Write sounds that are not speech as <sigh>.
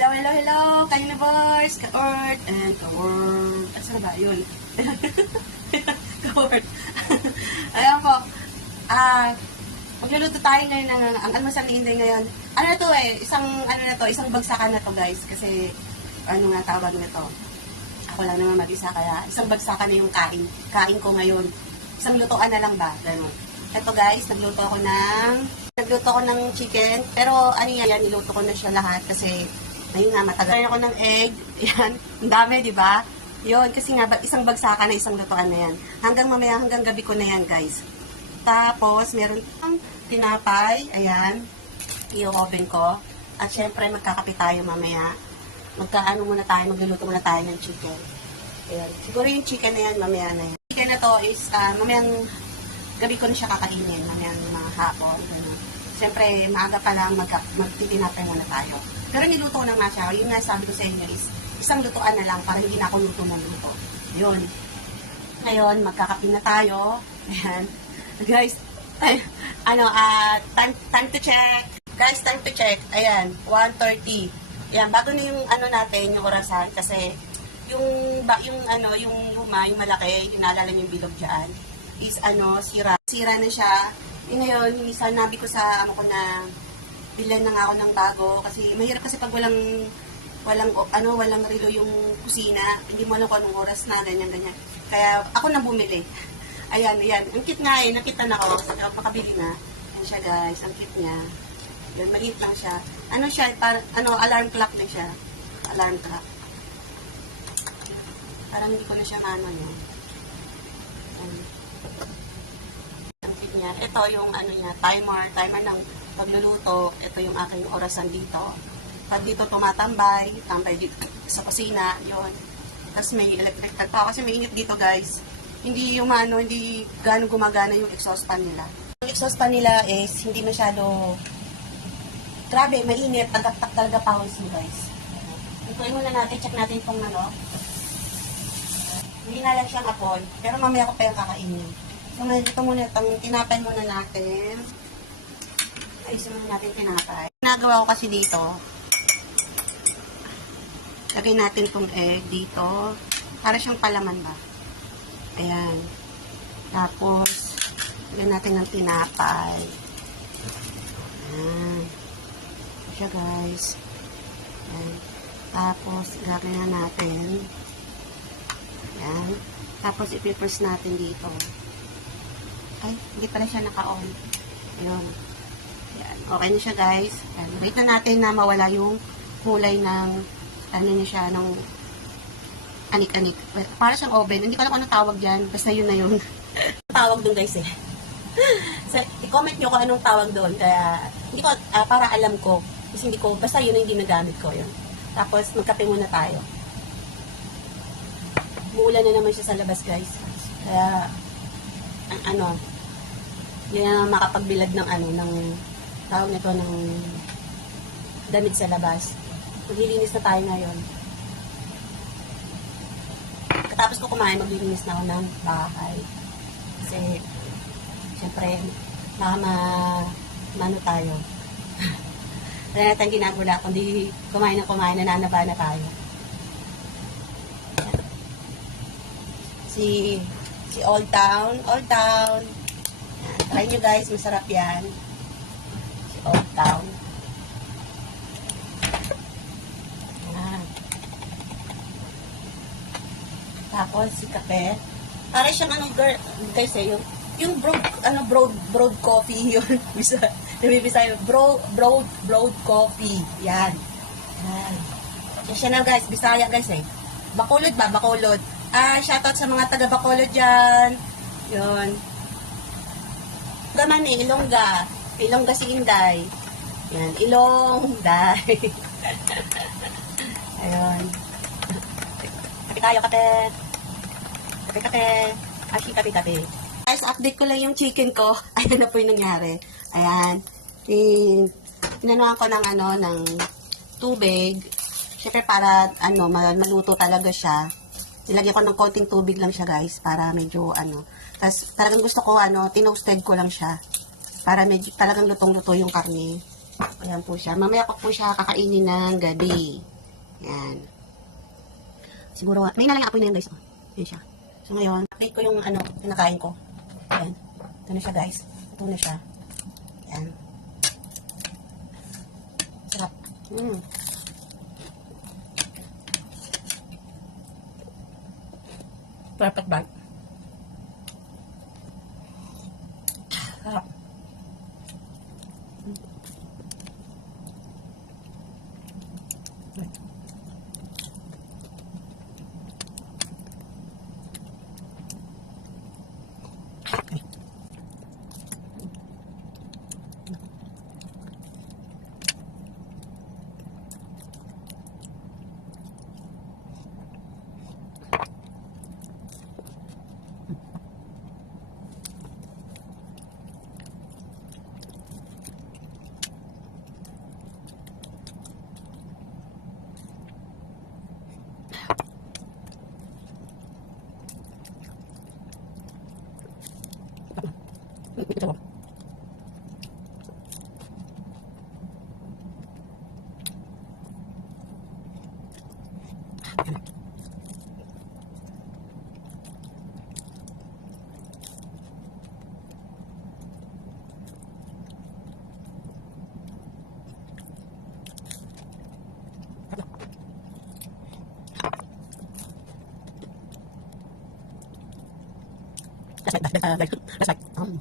hello, hello, hello, carnivores, ka-earth, and ka-world. At saan ba? Yun. <laughs> ka-earth. <laughs> Ayan po. Ah, magluluto tayo ngayon ng, ang almasal ni Inday ngayon. Ano na to eh, isang, ano na to, isang bagsakan na to guys. Kasi, ano nga tawag na to. Ako lang naman mag-isa, kaya isang bagsakan na yung kain. Kain ko ngayon. Isang lutoan na lang ba? Ganun. Ito guys, nagluto ako ng nagluto ako ng chicken. Pero ano yan, yan, ko na siya lahat kasi ayun nga, matagal ako ng egg. <laughs> Yan, ang dami, di ba? Yun, kasi nga, isang bagsakan na isang lutoan na yan. Hanggang mamaya, hanggang gabi ko na yan, guys. Tapos, meron pang tinapay. Ayan, yung oven ko. At syempre, magkakape tayo mamaya. Magkaano muna tayo, magluluto muna tayo ng chicken. Ayan. Siguro yung chicken na yan, mamaya na yan. Chicken na to is, ah, mamayang gabi ko na siya kakainin, mamayang mga hapon. Ganun. Siyempre, maaga pa lang, magka, magtitinapay muna tayo. Pero niluto na nga siya. Yun nga sabi ko sa inyo is, isang lutuan na lang para hindi na ako luto ng luto. Yun. Ngayon, magkakape na tayo. Ayan. <laughs> Guys, ay, ano, ah, time, time to check. Guys, time to check. Ayan, 1.30. Ayan, bago na yung ano natin, yung orasan, kasi yung, ba, yung ano, yung luma, yung malaki, yung naalala yung bilog dyan, is ano, sira. Sira na siya. E ngayon, sanabi ko sa amo ko na bilan na nga ako ng bago. Kasi mahirap kasi pag walang walang ano walang relo yung kusina. Hindi mo alam kung anong oras na ganyan ganyan. Kaya ako na bumili. <laughs> Ayan ayan. Ang cute nga eh nakita na ko makabili na. Yan siya guys. Ang cute niya. Yun maliit lang siya. Ano siya para ano alarm clock din siya. Alarm clock. Parang hindi ko na siya maano no? Ayan. Cute niya. Ito yung ano niya timer timer ng pagluluto. Ito yung aking orasan dito. Pag dito tumatambay tambay dito <clears throat> sa kusina yon tapos may electric fan pa kasi mainit dito guys. Hindi yung ano hindi gaano gumagana yung exhaust fan nila. Yung exhaust fan nila is hindi masyado grabe mainit. Tagaktak talaga pawis mo guys. Ituin muna natin, check natin kung ano. Hindi na lang siyang apoy, pero mamaya ko pa yung kakainin. So, ngayon dito muna, itong tinapay muna natin. Ayusin muna natin tinapay. Nagawa ko kasi dito, lagay natin itong egg dito. Para siyang palaman ba? Ayan. Tapos, lagyan natin ng tinapay. Ayan. Ito siya guys. Ayan. Tapos, gagawin na natin. Ayan. Tapos, ipipress natin dito. Ay, hindi pala siya naka-on. Ayun. Ayan. Okay na siya, guys. Ayan. Wait na natin na mawala yung kulay ng, ano niya siya, ng anik-anik. Para siyang oven. Hindi ko alam kung anong tawag dyan. Basta yun na yun. tawag doon, guys, eh. <laughs> i-comment nyo kung anong tawag doon. Kaya, hindi ko, ah, para alam ko. Kasi hindi ko, basta yun ang hindi nagamit ko yun. Tapos, magkape muna tayo. Muulan na naman siya sa labas, guys. Kaya, ano, yun ang makapagbilad ng ano, ng tawag nito ng damit sa labas. Maglilinis na tayo ngayon. Katapos ko kumain, maglilinis na ako ng bahay. Kasi, syempre, baka ma, mano tayo. <laughs> Wala natin ginagawa, kundi kumain na kumain, nananaba na tayo. Si, si Old Town, Old Town. Yan, try nyo guys, masarap yan. Si Old Town. Yan. Tapos si kape. Para siyang ano girl, guys eh, yung yung broad ano broad broad coffee <laughs> yun. Bisa, nabibisa yung broad broad broad coffee. Yan. Yan. Yan siya na guys, Bisaya guys eh. Bacolod ba? Bacolod. Ah, shoutout sa mga taga Bacolod diyan. Yun. Gaman eh, Ilongga. Ilongga si Inday. Yan, Ilongday. <laughs> Ayun. Kape tayo, kape. Kape, kape. Ashi, kape, kape. Guys, update ko lang yung chicken ko. <laughs> Ayan na po yung nangyari. Ayan. Tin Tinanuhan ko ng ano, ng tubig. Siyempre para ano, mal- maluto talaga siya. Nilagyan ko ng konting tubig lang siya guys para medyo ano. Tapos talagang gusto ko ano, tinoasted ko lang siya. Para medyo talagang lutong-luto yung karne. Ayan po siya. Mamaya ko po siya kakainin ng gabi. Yan. Siguro, may na lang apoy na yan guys. Oh. Siya. So ngayon, update ko yung ano, pinakain ko. Ayan. Ito na siya guys. Ito na siya. Ayan. Sarap. Mm. Perfect bite. Sarap. Ito po. That's like, that's like, um,